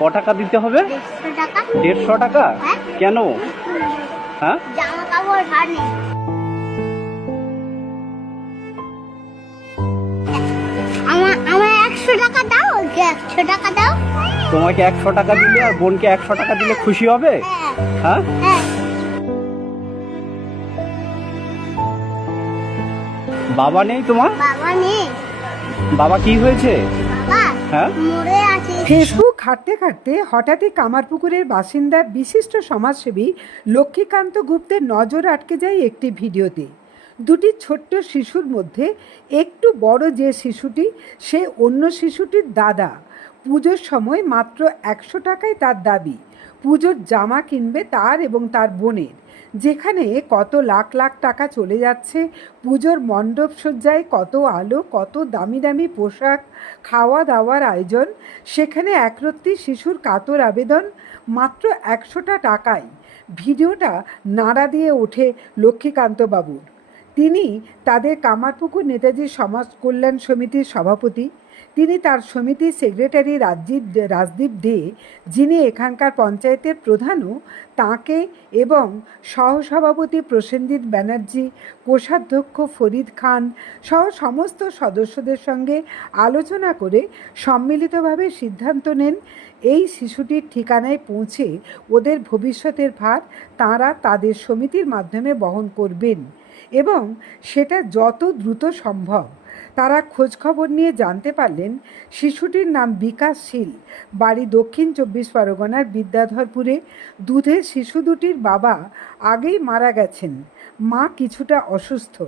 ক টাকা দিতে হবে? দেড়শো টাকা। হ্যাঁ। কেন? হ্যাঁ? জামা কাপড় একশো টাকা দাও একশো টাকা দাও। তোমাকে একশো টাকা দিলে আর বোনকে একশো টাকা দিলে খুশি হবে? হ্যাঁ। হ্যাঁ? হ্যাঁ বাবা নেই তোমার? বাবা নেই। বাবা কি হয়েছে? হ্যাঁ? ফেসবুক ঘাঁটতে খাটতে হঠাৎই কামারপুকুরের বাসিন্দা বিশিষ্ট সমাজসেবী লক্ষ্মীকান্ত গুপ্তের নজর আটকে যায় একটি ভিডিওতে। দুটি ছোট্ট শিশুর মধ্যে একটু বড় যে শিশুটি, সে অন্য শিশুটির দাদা। পুজোর সময় মাত্র একশো টাকায় তার দাবি। পুজোর জামা কিনবে তার এবং তার বোনের। যেখানে কত লাখ লাখ টাকা চলে যাচ্ছে, পুজোর মণ্ডপ সজ্জায় কত আলো, কত দামি দামি পোশাক খাওয়া দাওয়ার আয়োজন, সেখানে একরত্তি শিশুর কাতর আবেদন, মাত্র একশোটা টাকায় ভিডিওটা নাড়া দিয়ে ওঠে লক্ষ্মীকান্ত বাবুর তিনি তাদের কামারপুকুর নেতাজি সমাজ কল্যাণ সমিতির সভাপতি। তিনি তার সমিতির সেক্রেটারি রাজদীপ রাজদীপ দে, যিনি এখানকার পঞ্চায়েতের প্রধানও, তাকে এবং সহসভাপতি প্রসেনজিৎ ব্যানার্জি, কোষাধ্যক্ষ ফরিদ খান সহ সমস্ত সদস্যদের সঙ্গে আলোচনা করে সম্মিলিতভাবে সিদ্ধান্ত নেন, এই শিশুটির ঠিকানায় পৌঁছে ওদের ভবিষ্যতের ভার তাঁরা তাদের সমিতির মাধ্যমে বহন করবেন। এবং সেটা যত দ্রুত সম্ভব। তারা খোঁজখবর নিয়ে জানতে পারলেন, শিশুটির নাম বিকাশ শীল। বাড়ি দক্ষিণ চব্বিশ পরগনার বিদ্যাধরপুরে দুধের শিশু দুটির বাবা আগেই মারা গেছেন। মা কিছুটা অসুস্থ।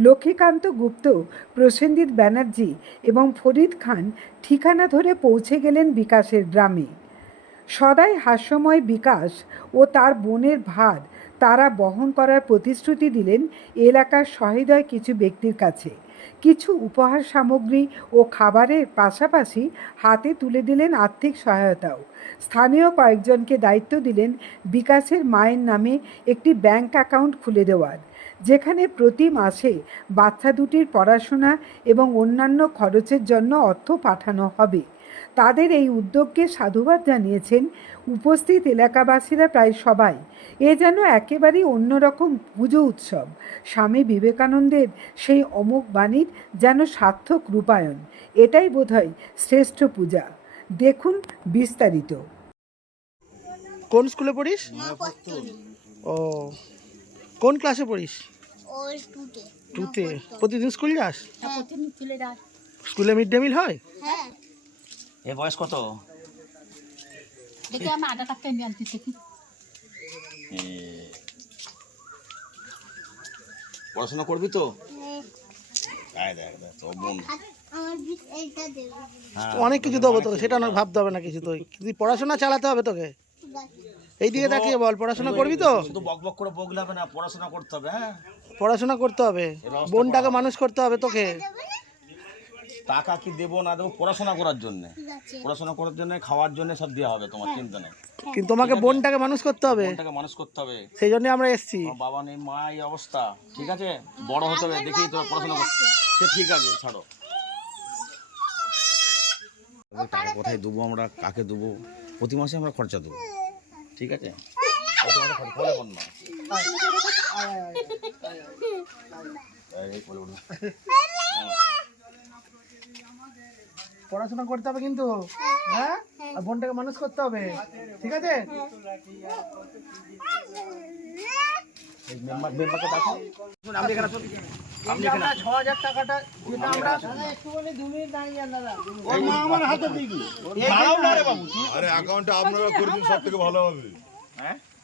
লক্ষ্মীকান্ত গুপ্ত, প্রসেনজিৎ ব্যানার্জি এবং ফরিদ খান ঠিকানা ধরে পৌঁছে গেলেন বিকাশের গ্রামে। সদাই হাস্যময় বিকাশ ও তার বোনের ভার তারা বহন করার প্রতিশ্রুতি দিলেন এলাকার সহৃদয় কিছু ব্যক্তির কাছে। কিছু উপহার সামগ্রী ও খাবারের পাশাপাশি হাতে তুলে দিলেন আর্থিক সহায়তাও। স্থানীয় কয়েকজনকে দায়িত্ব দিলেন বিকাশের মায়ের নামে একটি ব্যাংক অ্যাকাউন্ট খুলে দেওয়ার, যেখানে প্রতি মাসে বাচ্চা দুটির পড়াশোনা এবং অন্যান্য খরচের জন্য অর্থ পাঠানো হবে। তাদের এই উদ্যোগকে সাধুবাদ জানিয়েছেন উপস্থিত এলাকাবাসীরা প্রায় সবাই। এ যেন একেবারেই অন্যরকম পুজো উৎসব। স্বামী বিবেকানন্দের সেই অমুক বাণীর যেন সার্থক রূপায়ণ। এটাই বোধহয় শ্রেষ্ঠ পূজা। দেখুন বিস্তারিত। কোন স্কুলে পড়িস? ও কোন ক্লাসে পড়িস? টুতে। প্রতিদিন স্কুল যাস? হ্যাঁ। স্কুলে মিড ডে মিল হয়? হ্যাঁ। এ বয়স কত? দেখি আমি আটা টাকা নিয়ে আনতে দেখি। পড়াশোনা করবি তো? দেখ দেখ তো হ্যাঁ, অনেক কিছু দেবো তোকে সেটা না ভাবতে হবে না কিছু তুই। তুই পড়াশোনা চালাতে হবে তোকে। ঠিক আছে এই দিকে তাকিয়ে বল পড়াশোনা করবি তো? শুধু বক বক করে বকলে হবে না পড়াশোনা করতে হবে হ্যাঁ? পড়াশোনা করতে হবে। বোনটাকে মানুষ করতে হবে তোকে। টাকা কি দেবো না দেবো পড়াশোনা করার জন্য পড়াশোনা করার জন্য খাওয়ার জন্য সব দেওয়া হবে তোমার চিন্তা নেই কিন্তু তোমাকে বোনটাকে মানুষ করতে হবে বোনটাকে মানুষ করতে হবে সেই জন্য আমরা এসছি বাবা নেই মা এই অবস্থা ঠিক আছে বড় হতে হবে দেখি তোমার পড়াশোনা করতে সে ঠিক আছে ছাড়ো টাকা কোথায় দেবো আমরা কাকে দেবো প্রতি মাসে আমরা খরচা দেবো ঠিক আছে না। পড়াশোনা করতে হবে কিন্তু হ্যাঁ? আর বোনটাকে মানুষ করতে হবে। ঠিক আছে? এই মেম্বার মেম্বারকে ডাকো। শুনুন, আপনি এখানে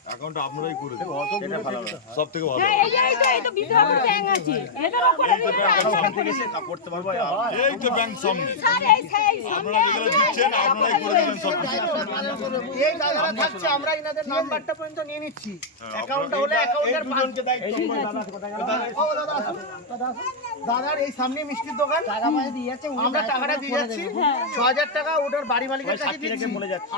অ্যাকাউন্টটা আপনারা করে দিন। সব থেকে ভালো এই হ্যাঁ। অ্যাকাউন্টটা আপনারাই করে দিন এটা ভালো আছে সব থেকে ভালো থেকে করতে পারব। এই তো ব্যাংক সামনে। আপনারা যেগুলো দিচ্ছেন আপনারাই করে দিবেন সব এই দাদারা থাকছে আমরা ইনাদের নাম্বারটা পর্যন্ত নিয়ে নিচ্ছি। অ্যাকাউন্টটা হলে অ্যাকাউন্টের দাদার এই সামনে মিষ্টির দোকান। আমরা টাকাটা দিয়ে যাচ্ছি। ছ হাজার টাকা ওটার বাড়ি মালিকের কাছে দিচ্ছি।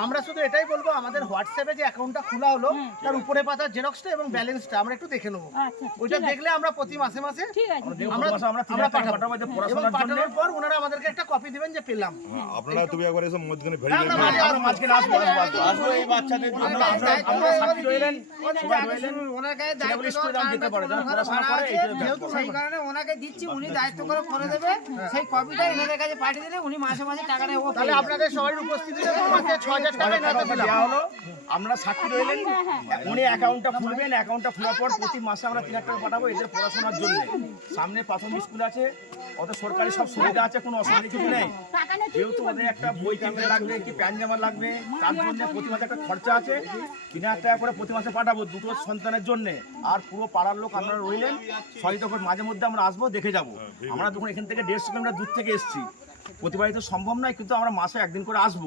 আমরা শুধু এটাই বলব আমাদের হোয়াটসঅ্যাপে যে অ্যাকাউন্টটা খোলা হলো তার উপরে পাতার জেরক্সটা এবং ব্যালেন্সটা আমরা একটু দেখে নেব। আচ্ছা ওইটা দেখলে আমরা প্রতি মাসে মাসে ঠিক আমরা আমরা টাকা পাঠাবো, এবং পাঠানোর পর ওনারা আমাদেরকে একটা কপি দিবেন যে পেলাম। হ্যাঁ, আপনারা তুমি একবার এসে মধ্যখানে আমরা ভেরিফাই মাঝে আসব আসব, আসব। আসব। এই বাচ্চাদের জন্য। আমরা- আমরা- আমরা সাক্ষী রইলেন, সবাই রইলেন। ওনার গায়ে ছেলেগুলো স্কুলে পারে, যারা পড়াশোনা করে, যেহেতু সেই কারণে ওনাকে দিচ্ছি উনি দায়িত্ব করে করে দেবে। সেই কপিটা এনাদের কাছে পাঠিয়ে দিলে উনি মাসে মাসে টাকাটা ও তাহলে আপনাদের সবার উপস্থিতিতে টাকা টাকা আমরা সাক্ষী রইলেন উনি অ্যাকাউন্টটা খুলবেন অ্যাকাউন্টটা খোলার পর প্রতি মাসে আমরা তিন হাজার টাকা পাঠাবো এদের পড়াশোনার জন্য। সামনে প্রাথমিক স্কুল আছে অত সরকারি সব সুবিধা আছে কোনো অসুবিধা কিছু নেই। যেহেতু ওদের একটা বই কিনতে লাগবে, কি প্যান জামা লাগবে, তার জন্য প্রতি মাসে একটা খরচা আছে। তিন হাজার টাকা করে প্রতি মাসে পাঠাবো দুটো সন্তানের জন্য। আর পুরো পাড়ার লোক আপনারা রইলেন সহিত মাঝে মধ্যে আমরা আসব, দেখে যাব। আমরা যখন এখান থেকে দেড়শো কিলোমিটার দূর থেকে এসেছি, প্রতিবারই তো সম্ভব নয়, কিন্তু আমরা মাসে একদিন করে আসব।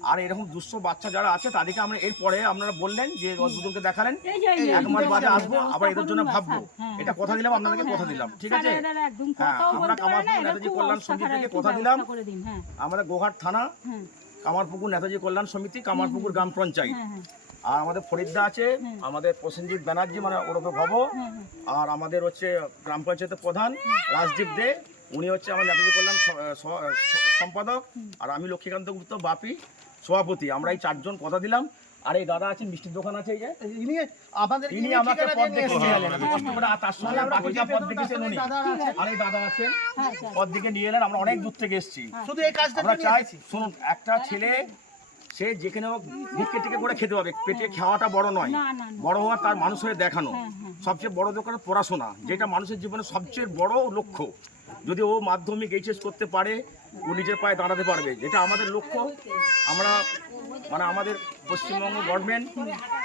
আর এরকম দুঃস্থ বাচ্চা যারা আছে তাদেরকে আমরা এরপরে আপনারা বললেন যে দুজনকে দেখালেন। এক মাস বাদে আসব আবার এদের জন্য ভাববো। হ্যাঁ। এটা কথা দিলাম আপনাদেরকে কথা দিলাম ঠিক আছে? হ্যাঁ আমরা কামারপুর এরা নেতাজি কল্যাণ অবস্থা সমিতি থেকে কথা দিলাম। হ্যাঁ, আমরা গোঘাট থানা হ্যাঁ, কামারপুকুর নেতাজি কল্যাণ সমিতি কামারপুকুর গ্রাম পঞ্চায়েত। হ্যাঁ, হ্যাঁ, আর আমাদের ফরিদদা আছে আমাদের প্রসেনজিৎ ব্যানার্জি মানে ওরফে ভব। হ্যাঁ, আর আমাদের হচ্ছে গ্রাম পঞ্চায়েতের প্রধান রাজদীপ দে উনি হচ্ছে আমার নেতাজি কল্যাণ সম্পাদক। আর আমি লক্ষ্মীকান্ত গুপ্ত বাপি। সভাপতি আমরা এই চারজন কথা দিলাম। আর এই দাদা আছেন মিষ্টির দোকান আছে এই যে ইনি আমাদের ইনি আমাকে পদ দেখে নিয়ে এলেন কষ্ট করে তার সঙ্গে বাকি যা পদ দেখেছেন উনি। আর এই দাদা আছেন পদ দিকে নিয়ে এলেন আমরা অনেক দূর থেকে এসেছি। শুধু এই কাজটা আমরা চাই শুনুন একটা ছেলে সে যেখানে হোক ভিক্ষে টিকে করে খেতে হবে পেটে খাওয়াটা বড় নয়। বড় হওয়া তার মানুষ হয়ে দেখানো। হ্যাঁ, হ্যাঁ। সবচেয়ে বড় দরকার পড়াশোনা যেটা মানুষের জীবনে সবচেয়ে বড় লক্ষ্য। যদি ও মাধ্যমিক এইচএস করতে পারে ও নিজের পায়ে দাঁড়াতে পারবে। যেটা আমাদের লক্ষ্য। আমরা মানে আমাদের পশ্চিমবঙ্গ গভর্নমেন্ট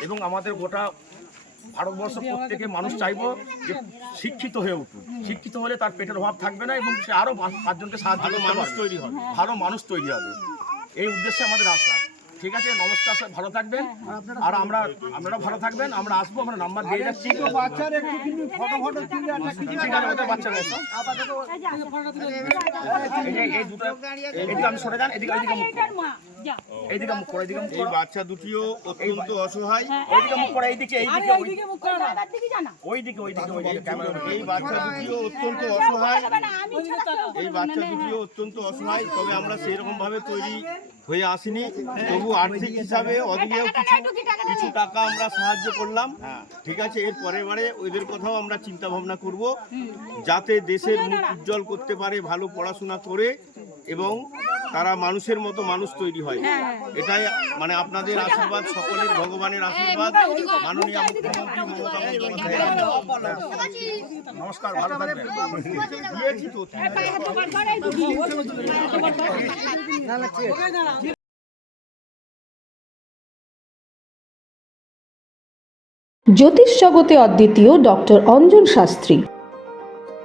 এবং আমাদের গোটা ভারতবর্ষ প্রত্যেকে মানুষ চাইব যে শিক্ষিত হয়ে উঠুক। শিক্ষিত হলে তার পেটের অভাব থাকবে না এবং সে আরও পাঁচজনকে সাহায্য ভালো মানুষ তৈরি হবে। ভালো মানুষ তৈরি হবে। এই উদ্দেশ্যে আমাদের আশা। ঠিক আছে নমস্কার স্যার ভালো থাকবেন। আর আমরা আপনারা ভালো থাকবেন আমরা আসব আমরা নাম্বার দিয়ে যাচ্ছি। বাচ্চার ওদের বাচ্চারা এই দুটো এদিকে আমি সরে যান এদিকে এদিকে। এইদিকে মুখ করে এইদিকে মুখ এই বাচ্চা দুটিও অত্যন্ত অসহায়। এইদিকে মুখ করে এইদিকে এইদিকে ওইদিকে মুখ করে ওইদিকে ওইদিকে ওইদিকে ক্যামেরা এই বাচ্চা দুটিও অত্যন্ত অসহায়। কেউ এই বাচ্চা দুটিও অত্যন্ত অসহায় তবে আমরা সেই রকম ভাবে তৈরি হয়ে আসিনি। তবু আর্থিক হিসাবে কিছু কিছু টাকা আমরা সাহায্য করলাম। ঠিক আছে এর পরের বারে ওদের কথাও আমরা চিন্তা ভাবনা করব। যাতে দেশের মুখ উজ্জ্বল করতে পারে ভালো পড়াশোনা করে এবং তারা মানুষের মতো মানুষ তৈরি হয়। এটাই মানে আপনাদের আশীর্বাদ সকলের ভগবানের আশীর্বাদ মাননীয় মুখ্যমন্ত্রী। মমতা নমস্কার ভালো থাকবেন দিয়েছি তো। জ্যোতিষ জগতে অদ্বিতীয় ডক্টর অঞ্জন শাস্ত্রী।